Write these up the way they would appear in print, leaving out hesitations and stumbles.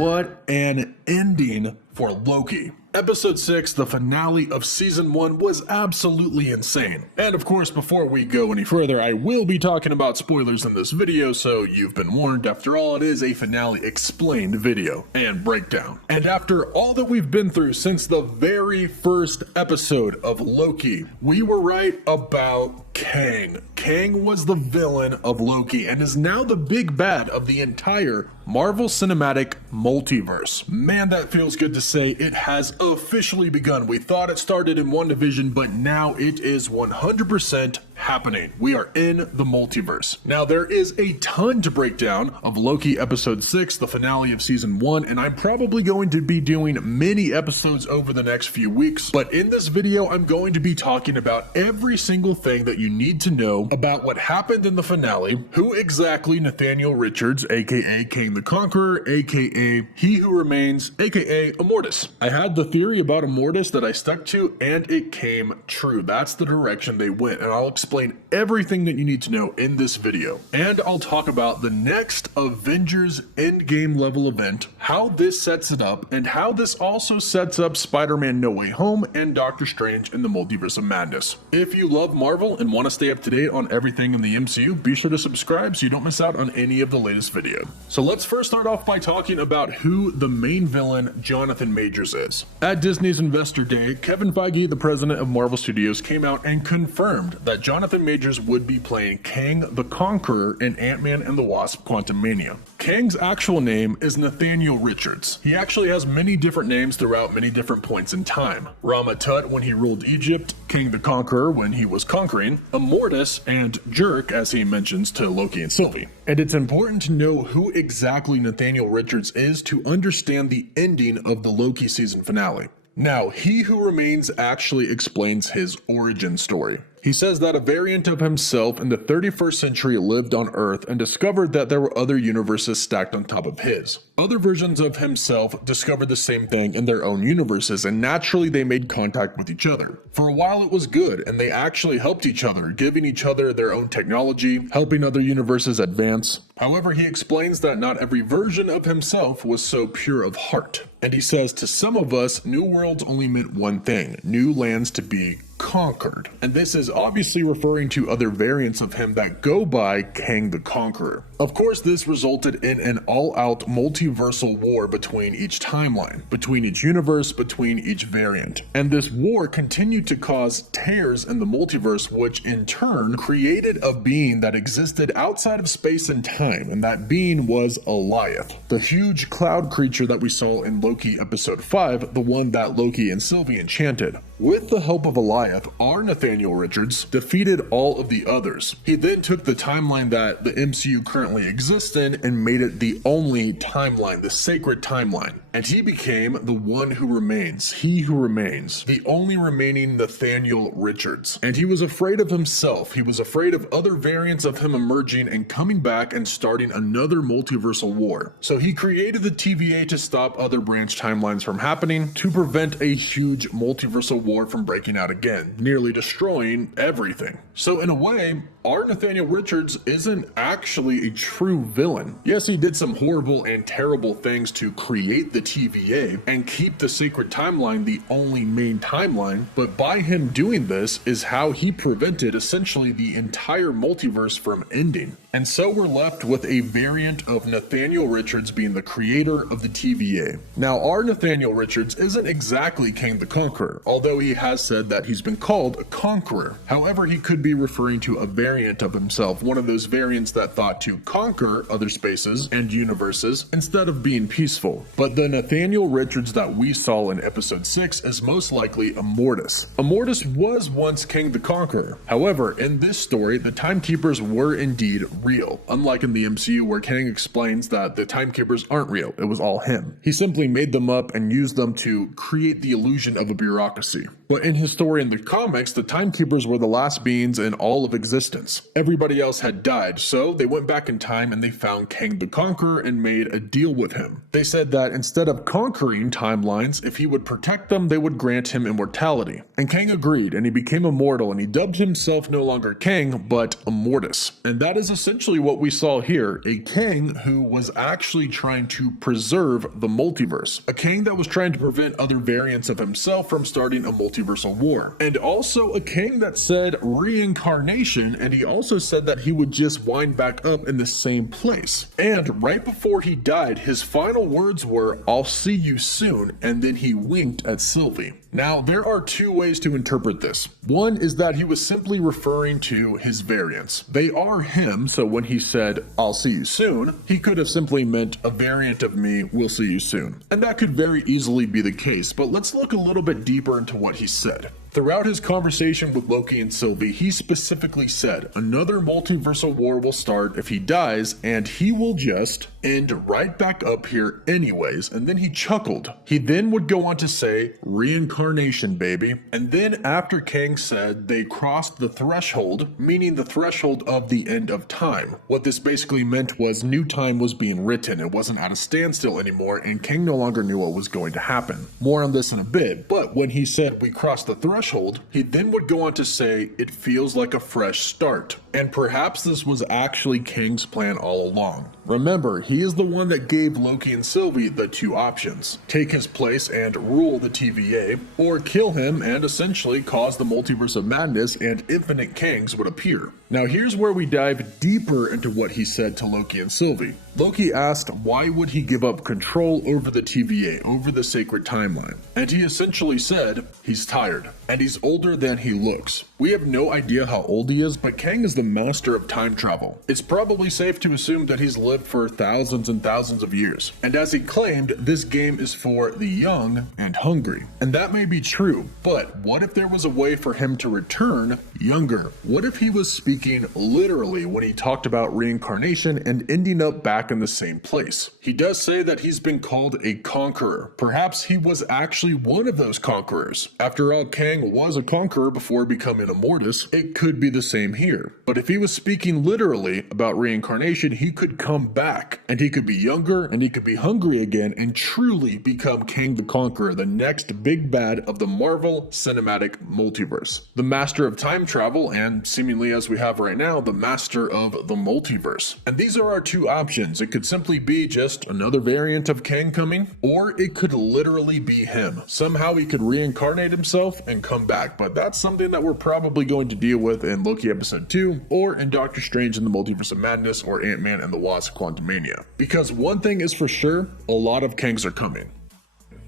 What an ending for Loki. Episode 6, the finale of Season 1, was absolutely insane. And of course, before we go any further, I will be talking about spoilers in this video, so you've been warned. After all, it is a finale explained video and breakdown. And after all that we've been through since the very first episode of Loki, we were right about Kang. Kang was the villain of Loki and is now the big bad of the entire Marvel Cinematic Multiverse. Man, that feels good to say. It has officially begun. We thought it started in WandaVision, but now it is 100% happening. We are in the multiverse. Now, there is a ton to break down of Loki episode 6, the finale of season 1, and I'm probably going to be doing many episodes over the next few weeks. But in this video, I'm going to be talking about every single thing that you need to know about what happened in the finale, who exactly Nathaniel Richards, aka King the Conqueror, aka He Who Remains, aka Immortus. I had the theory about Immortus that I stuck to, and it came true. That's the direction they went, and I'll explain everything that you need to know in this video. And I'll talk about the next Avengers Endgame level event, how this sets it up, and how this also sets up Spider-Man No Way Home and Doctor Strange in the Multiverse of Madness. If you love Marvel and want to stay up to date on everything in the MCU, be sure to subscribe so you don't miss out on any of the latest video. So let's first start off by talking about who the main villain, Jonathan Majors, is. At Disney's Investor Day, Kevin Feige, the president of Marvel Studios, came out and confirmed that Jonathan Majors would be playing Kang the Conqueror in Ant-Man and the Wasp: Quantumania. Kang's actual name is Nathaniel Richards. He actually has many different names throughout many different points in time. Rama-Tut when he ruled Egypt, King the Conqueror when he was conquering, Immortus, and Jerk as he mentions to Loki and Sylvie. And it's important to know who exactly Nathaniel Richards is to understand the ending of the Loki season finale. Now, He Who Remains actually explains his origin story. He says that a variant of himself in the 31st century lived on Earth and discovered that there were other universes stacked on top of his. Other versions of himself discovered the same thing in their own universes, and naturally they made contact with each other. For a while it was good, and they actually helped each other, giving each other their own technology, helping other universes advance. However, he explains that not every version of himself was so pure of heart. And he says to some of us, new worlds only meant one thing: new lands to be conquered. And this is obviously referring to other variants of him that go by Kang the Conqueror. Of course, this resulted in an all-out multiversal war between each timeline, between each universe, between each variant. And this war continued to cause tears in the multiverse, which in turn created a being that existed outside of space and time, and that being was Alioth, the huge cloud creature that we saw in Loki episode 5, the one that Loki and Sylvie enchanted. With the help of Alioth, our Nathaniel Richards defeated all of the others. He then took the timeline that the MCU currently exists in and made it the only timeline, the sacred timeline. And he became the one who remains, He Who Remains, the only remaining Nathaniel Richards. And he was afraid of himself. He was afraid of other variants of him emerging and coming back and starting another multiversal war. So he created the TVA to stop other branch timelines from happening, to prevent a huge multiversal war from breaking out again, nearly destroying everything. So in a way, our Nathaniel Richards isn't actually a true villain. Yes, he did some horrible and terrible things to create the TVA and keep the sacred timeline the only main timeline, but by him doing this is how he prevented essentially the entire multiverse from ending. And so we're left with a variant of Nathaniel Richards being the creator of the TVA. Now, our Nathaniel Richards isn't exactly King the Conqueror, although he has said that he's been called a conqueror. However, he could be referring to a variant of himself, one of those variants that thought to conquer other spaces and universes instead of being peaceful. But the Nathaniel Richards that we saw in episode 6 is most likely Immortus. Immortus was once King the Conqueror. However, in this story, the Timekeepers were indeed real, unlike in the MCU where Kang explains that the Timekeepers aren't real, it was all him. He simply made them up and used them to create the illusion of a bureaucracy. But in his story in the comics, the Timekeepers were the last beings in all of existence. Everybody else had died, so they went back in time and they found Kang the Conqueror and made a deal with him. They said that instead of conquering timelines, if he would protect them, they would grant him immortality. And Kang agreed, and he became immortal, and he dubbed himself no longer Kang, but Immortus. And that is essentially what we saw here, a Kang who was actually trying to preserve the multiverse. A Kang that was trying to prevent other variants of himself from starting a multiversal war. And also a Kang that said reincarnation, and he also said that he would just wind back up in the same place. And right before he died, his final words were, "I'll see you soon," and then he winked at Sylvie. Now, there are two ways to interpret this. One is that he was simply referring to his variants. They are him, so when he said, "I'll see you soon," he could have simply meant a variant of me will see you soon. And that could very easily be the case, but let's look a little bit deeper into what he said. Throughout his conversation with Loki and Sylvie, he specifically said another multiversal war will start if he dies, and he will just end right back up here anyways, and then he chuckled. He then would go on to say, "Reincarnation, baby." And then after Kang said they crossed the threshold, meaning the threshold of the end of time. What this basically meant was new time was being written. It wasn't at a standstill anymore, and Kang no longer knew what was going to happen. More on this in a bit, but when he said we crossed the threshold, he then would go on to say it feels like a fresh start. And perhaps this was actually Kang's plan all along. Remember, he is the one that gave Loki and Sylvie the two options. Take his place and rule the TVA, or kill him and essentially cause the multiverse of madness and infinite Kangs would appear. Now here's where we dive deeper into what he said to Loki and Sylvie. Loki asked why would he give up control over the TVA, over the sacred timeline? And he essentially said he's tired, and he's older than he looks. We have no idea how old he is, but Kang is the master of time travel. It's probably safe to assume that he's lived for thousands and thousands of years. And as he claimed, this game is for the young and hungry. And that may be true, but what if there was a way for him to return younger? What if he was speaking literally when he talked about reincarnation and ending up back in the same place? He does say that he's been called a conqueror. Perhaps he was actually one of those conquerors. After all, Kang was a conqueror before becoming Immortus. It could be the same here. But if he was speaking literally about reincarnation, he could come back, and he could be younger, and he could be hungry again, and truly become Kang the Conqueror, the next big bad of the Marvel Cinematic Multiverse. The master of time travel, and seemingly as we have right now, the master of the multiverse. And these are our two options. It could simply be just another variant of Kang coming, or it could literally be him. Somehow he could reincarnate himself and come back, but that's something that we're probably going to deal with in Loki episode 2, or in Doctor Strange in the Multiverse of Madness, or Ant-Man and the Wasp Quantumania. Because one thing is for sure, a lot of Kangs are coming.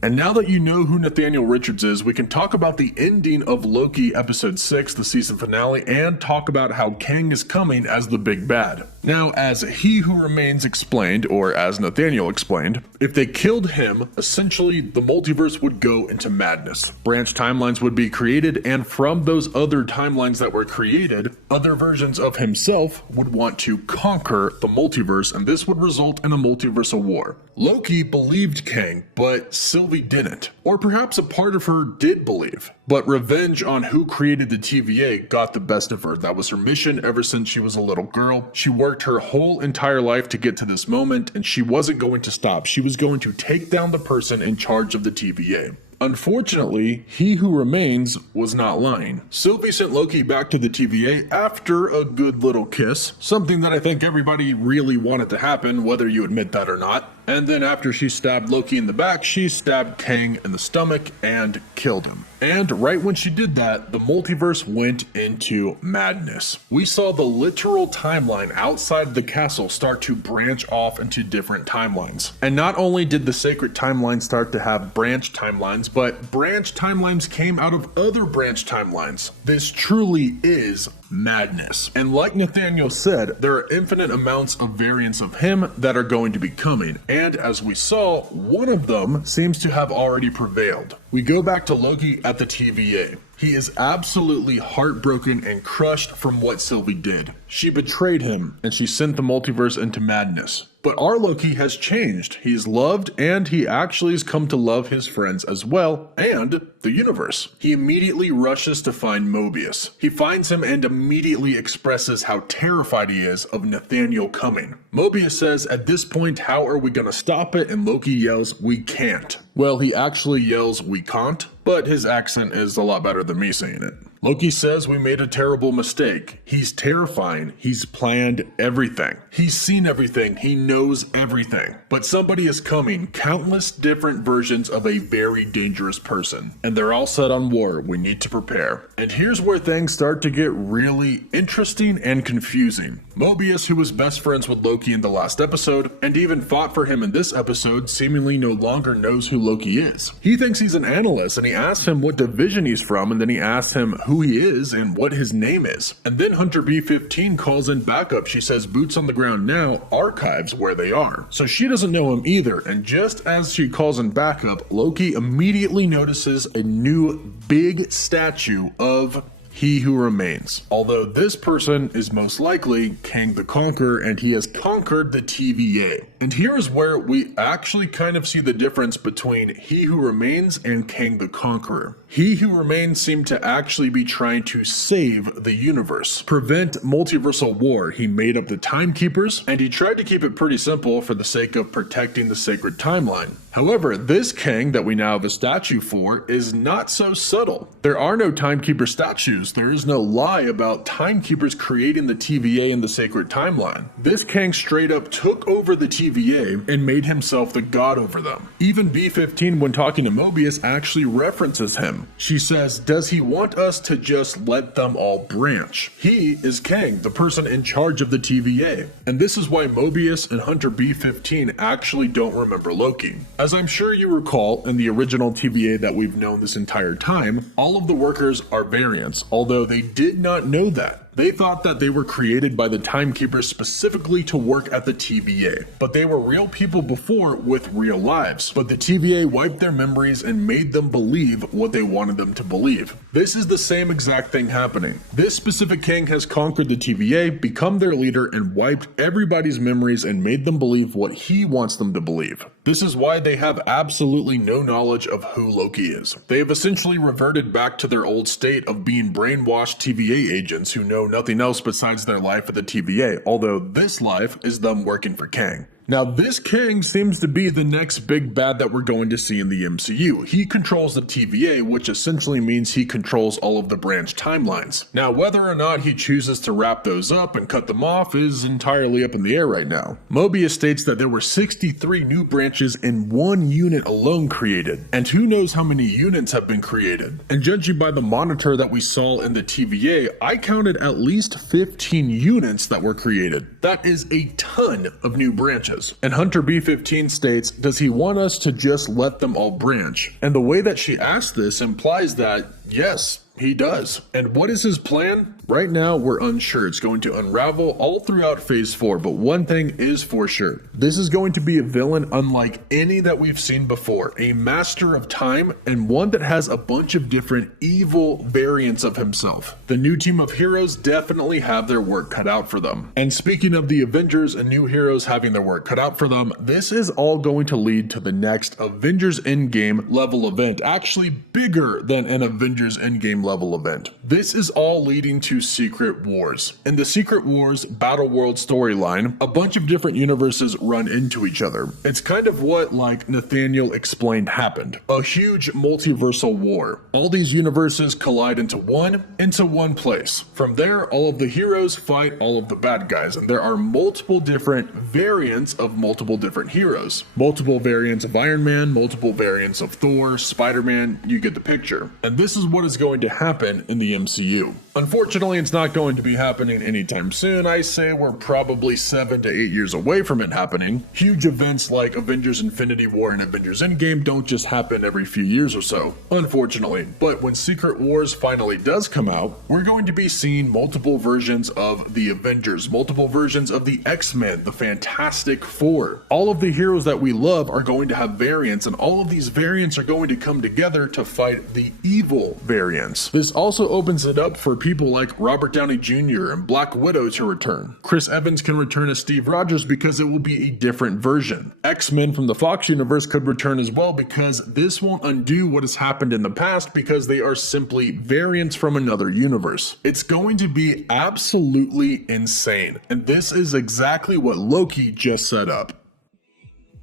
And now that you know who Nathaniel Richards is, we can talk about the ending of Loki episode 6, the season finale, and talk about how Kang is coming as the big bad. Now, as He Who Remains explained, or as Nathaniel explained, if they killed him, essentially the multiverse would go into madness. Branch timelines would be created, and from those other timelines that were created, other versions of himself would want to conquer the multiverse, and this would result in a multiversal war. Loki believed Kang, but Sylvie didn't. Or perhaps a part of her did believe. But revenge on who created the TVA got the best of her. That was her mission ever since she was a little girl. She worked her whole entire life to get to this moment, and she wasn't going to stop. She was going to take down the person in charge of the TVA. Unfortunately, He Who Remains was not lying. Sylvie sent Loki back to the TVA after a good little kiss, something that I think everybody really wanted to happen, whether you admit that or not. And then after she stabbed Loki in the back, she stabbed Kang in the stomach and killed him. And right when she did that, the multiverse went into madness. We saw the literal timeline outside of the castle start to branch off into different timelines. And not only did the sacred timeline start to have branch timelines, but branch timelines came out of other branch timelines. This truly is madness. And like Nathaniel said, there are infinite amounts of variants of him that are going to be coming. And as we saw, one of them seems to have already prevailed. We go back to Loki at the TVA. He is absolutely heartbroken and crushed from what Sylvie did. She betrayed him, and she sent the multiverse into madness. But our Loki has changed. He's loved, and he actually has come to love his friends as well, and the universe. He immediately rushes to find Mobius. He finds him and immediately expresses how terrified he is of Nathaniel coming. Mobius says, at this point, how are we gonna stop it? And Loki yells, we can't. Well, he actually yells, we can't, but his accent is a lot better than me saying it. Loki says we made a terrible mistake. He's terrifying. He's planned everything. He's seen everything. He knows everything. But somebody is coming. Countless different versions of a very dangerous person. And they're all set on war. We need to prepare. And here's where things start to get really interesting and confusing. Mobius, who was best friends with Loki in the last episode, and even fought for him in this episode, seemingly no longer knows who Loki is. He thinks he's an analyst, and he asks him what division he's from, and then he asks him who he is and what his name is. And then Hunter B-15 calls in backup. She says boots on the ground now, archives where they are. So she doesn't know him either, and just as she calls in backup, Loki immediately notices a new big statue of He Who Remains. Although this person is most likely Kang the Conqueror, and he has conquered the TVA. And here is where we actually kind of see the difference between He Who Remains and Kang the Conqueror. He Who Remains seemed to actually be trying to save the universe, prevent multiversal war. He made up the timekeepers, and he tried to keep it pretty simple for the sake of protecting the sacred timeline. However, this Kang that we now have a statue for is not so subtle. There are no timekeeper statues. There is no lie about timekeepers creating the TVA and the sacred timeline. This Kang straight up took over the TVA and made himself the god over them. Even B-15, when talking to Mobius, actually references him. She says, does he want us to just let them all branch? He is Kang, the person in charge of the TVA. And this is why Mobius and Hunter B-15 actually don't remember Loki. As I'm sure you recall, in the original TVA that we've known this entire time, all of the workers are variants, although they did not know that. They thought that they were created by the timekeepers specifically to work at the TVA, but they were real people before with real lives. But the TVA wiped their memories and made them believe what they wanted them to believe. This is the same exact thing happening. This specific Kang has conquered the TVA, become their leader, and wiped everybody's memories and made them believe what he wants them to believe. This is why they have absolutely no knowledge of who Loki is. They have essentially reverted back to their old state of being brainwashed TVA agents who know nothing else besides their life at the TVA, although this life is them working for Kang. Now, this Kang seems to be the next big bad that we're going to see in the MCU. He controls the TVA, which essentially means he controls all of the branch timelines. Now, whether or not he chooses to wrap those up and cut them off is entirely up in the air right now. Mobius states that there were 63 new branches in one unit alone created, and who knows how many units have been created. And judging by the monitor that we saw in the TVA, I counted at least 15 units that were created. That is a ton of new branches. And Hunter B-15 states, does he want us to just let them all branch? And the way that she asked this implies that, yes, he does. And what is his plan? Right now, we're unsure. It's going to unravel all throughout Phase 4, but one thing is for sure. This is going to be a villain unlike any that we've seen before. A master of time, and one that has a bunch of different evil variants of himself. The new team of heroes definitely have their work cut out for them. And speaking of the Avengers and new heroes having their work cut out for them, this is all going to lead to the next Avengers Endgame level event, actually bigger than an Avengers Endgame level event. This is all leading to Secret Wars. In the Secret Wars Battle World storyline, a bunch of different universes run into each other. It's kind of what, like Nathaniel explained, happened. A huge multiversal war. All these universes collide into one place. From there, all of the heroes fight all of the bad guys, and there are multiple different variants of multiple different heroes. Multiple variants of Iron Man, multiple variants of Thor, Spider-Man, you get the picture. And this is what is going to happen in the MCU. Unfortunately, it's not going to be happening anytime soon. I say we're probably 7 to 8 years away from it happening. Huge events like Avengers Infinity War and Avengers Endgame don't just happen every few years or so, unfortunately. But when Secret Wars finally does come out, we're going to be seeing multiple versions of the Avengers, multiple versions of the X-Men, the Fantastic Four. All of the heroes that we love are going to have variants, and all of these variants are going to come together to fight the evil variants. This also opens it up for people like Robert Downey Jr. and Black Widow to return. Chris Evans can return as Steve Rogers because it will be a different version. X-Men from the Fox universe could return as well because this won't undo what has happened in the past because they are simply variants from another universe. It's going to be absolutely insane, and this is exactly what Loki just set up.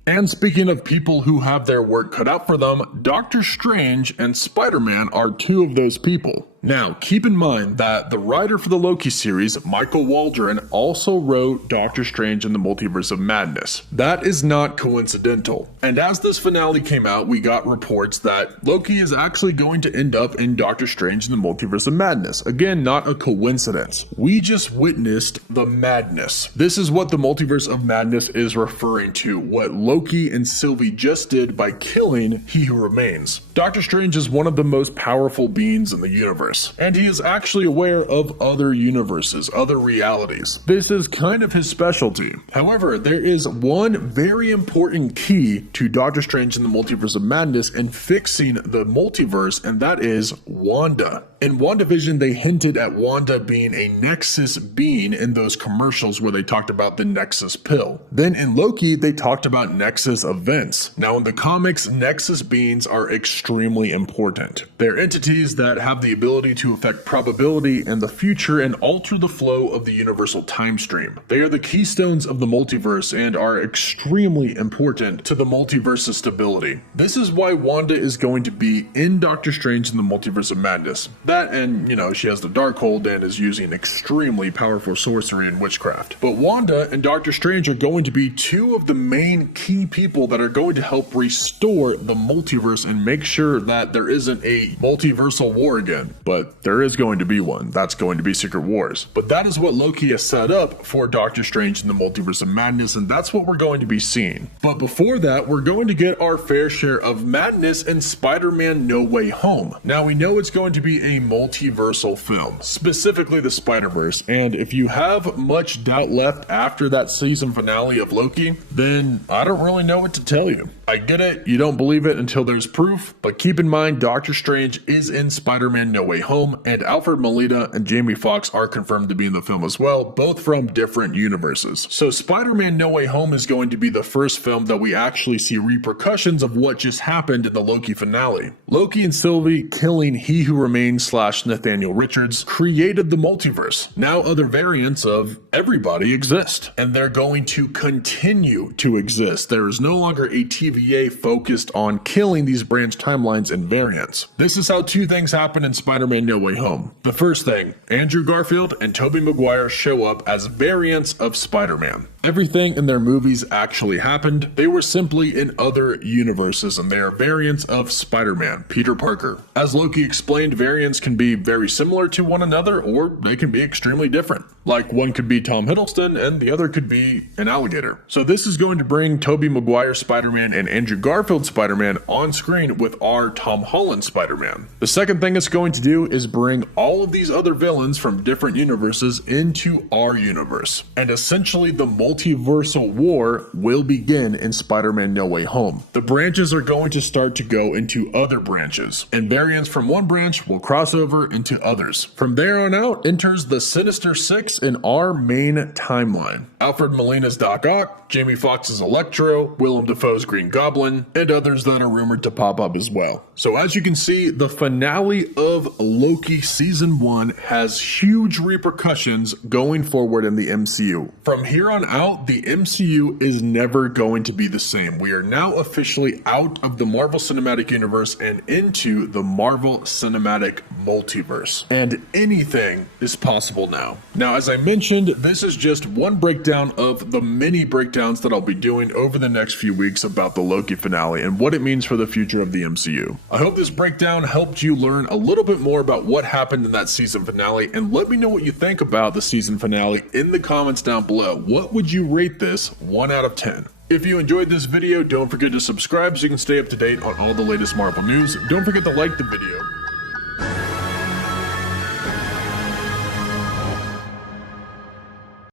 And speaking of people who have their work cut out for them, Doctor Strange and Spider-Man are two of those people. Now, keep in mind that the writer for the Loki series, Michael Waldron, also wrote Doctor Strange in the Multiverse of Madness. That is not coincidental. And as this finale came out, we got reports that Loki is actually going to end up in Doctor Strange in the Multiverse of Madness. Again, not a coincidence. We just witnessed the madness. This is what the Multiverse of Madness is referring to, what Loki and Sylvie just did by killing He Who Remains. Doctor Strange is one of the most powerful beings in the universe. And he is actually aware of other universes, other realities. This is kind of his specialty. However, there is one very important key to Doctor Strange in the Multiverse of Madness and fixing the multiverse, and that is Wanda. In WandaVision, they hinted at Wanda being a Nexus being in those commercials where they talked about the Nexus pill. Then in Loki, they talked about Nexus events. Now in the comics, Nexus beings are extremely important. They're entities that have the ability to affect probability and the future and alter the flow of the universal time stream. They are the keystones of the multiverse and are extremely important to the multiverse's stability. This is why Wanda is going to be in Doctor Strange in the Multiverse of Madness. That and, she has the Darkhold and is using extremely powerful sorcery and witchcraft. But Wanda and Doctor Strange are going to be two of the main key people that are going to help restore the multiverse and make sure that there isn't a multiversal war again. But there is going to be one. That's going to be Secret Wars. But that is what Loki has set up for Doctor Strange in the Multiverse of Madness, and that's what we're going to be seeing. But before that, we're going to get our fair share of madness in Spider-Man No Way Home. Now we know it's going to be a multiversal film, specifically the Spider-Verse, and if you have much doubt left after that season finale of Loki, then I don't really know what to tell you. I get it, you don't believe it until there's proof, but keep in mind Doctor Strange is in Spider-Man No Way Home, and Alfred Molina and Jamie Foxx are confirmed to be in the film as well, both from different universes. So Spider-Man No Way Home is going to be the first film that we actually see repercussions of what just happened in the Loki finale. Loki and Sylvie killing He Who Remains / Nathaniel Richards created the multiverse. Now other variants of everybody exist, and they're going to continue to exist. There is no longer a TVA focused on killing these branch timelines and variants. This is how two things happen in Spider-Man No Way Home. The first thing, Andrew Garfield and Tobey Maguire show up as variants of Spider-Man. Everything in their movies actually happened. They were simply in other universes, and they are variants of Spider-Man, Peter Parker. As Loki explained, variants can be very similar to one another, or they can be extremely different. Like one could be Tom Hiddleston, and the other could be an alligator. So this is going to bring Tobey Maguire Spider-Man and Andrew Garfield Spider-Man on screen with our Tom Holland Spider-Man. The second thing it's going to do is bring all of these other villains from different universes into our universe. And essentially the multiversal war will begin in Spider-Man No Way Home. The branches are going to start to go into other branches, and variants from one branch will cross over into others. From there on out enters the Sinister Six in our main timeline. Alfred Molina's Doc Ock, Jamie Foxx's Electro, Willem Dafoe's Green Goblin, and others that are rumored to pop up as well. So as you can see, the finale of Loki Season 1 has huge repercussions going forward in the MCU. From here on out, the MCU is never going to be the same. We are now officially out of the Marvel Cinematic Universe and into the Marvel Cinematic Multiverse. And anything is possible now. Now, as I mentioned, this is just one breakdown of the many breakdowns that I'll be doing over the next few weeks about the Loki finale and what it means for the future of the MCU. I hope this breakdown helped you learn a little bit more about what happened in that season finale, and let me know what you think about the season finale in the comments down below. What would you rate this 1 out of 10? If you enjoyed this video, don't forget to subscribe so you can stay up to date on all the latest Marvel news. Don't forget to like the video.